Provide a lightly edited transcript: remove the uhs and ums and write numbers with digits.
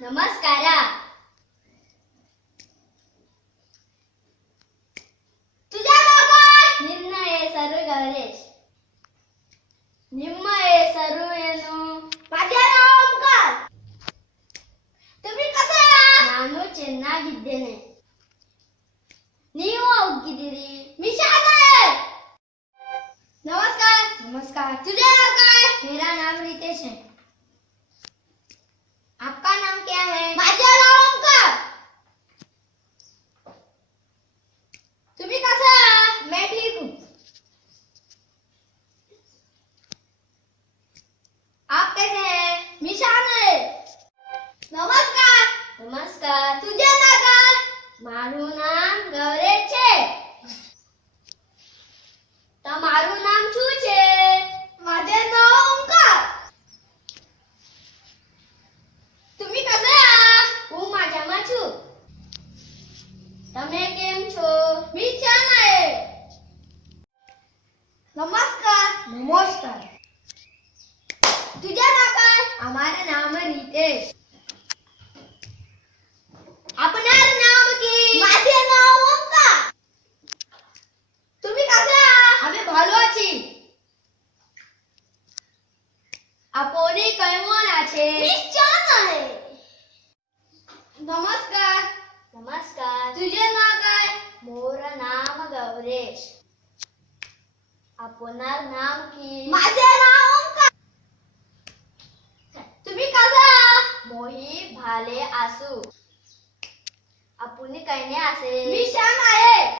नमस्कार. तुझ्या नाव काय? निर्णय सर्व गणेश. निम्मय सर्व येणू. माझे नाव ओंकार. तुम्ही कसे आहात? ನಾನು ಚೆನ್ನಾಗಿದ್ದೇನೆ. ನೀವು ಹೋಗಿದ್ದೀರಿ? मी शाळेत आहे. नमस्कार. नमस्कार. तुझे नाव काय? मेरा नाम रितेश है. आपका नाम क्या है? माझे नाव ओंकार. तुम्ही कसे आहात? मैं ठीक हूँ. आप कैसे हैं? मी छान आहे. नमस्कार. नमस्कार. तुझे नाव काय? મારું નામ ગૌરેશ છે. તમારું નામ શું છે? माझे नाव ओंकार. तुम्ही कसे आहात? હું મજામાં છું. તમે કેમ છો? मी छान आहे. नमस्कार. नमस्कार. तुझे नाव काय? हमारे नाम है रितेश. আপনার নাম কি? माझे नाव ओंकार. তুমি कसे आहात? আমি ভালো আছি. আপনি কেমন আছেন? मी छान आहे. नमस्कार. नमस्कार. तुझे नाव काय? मोर नाम गौरेश. আপনার नाम কি? माझे नाव ओंकार. तुम्ही कसे आहात? मोही भाले आसू. আপুনি কেনে আছে? मी छान आहे.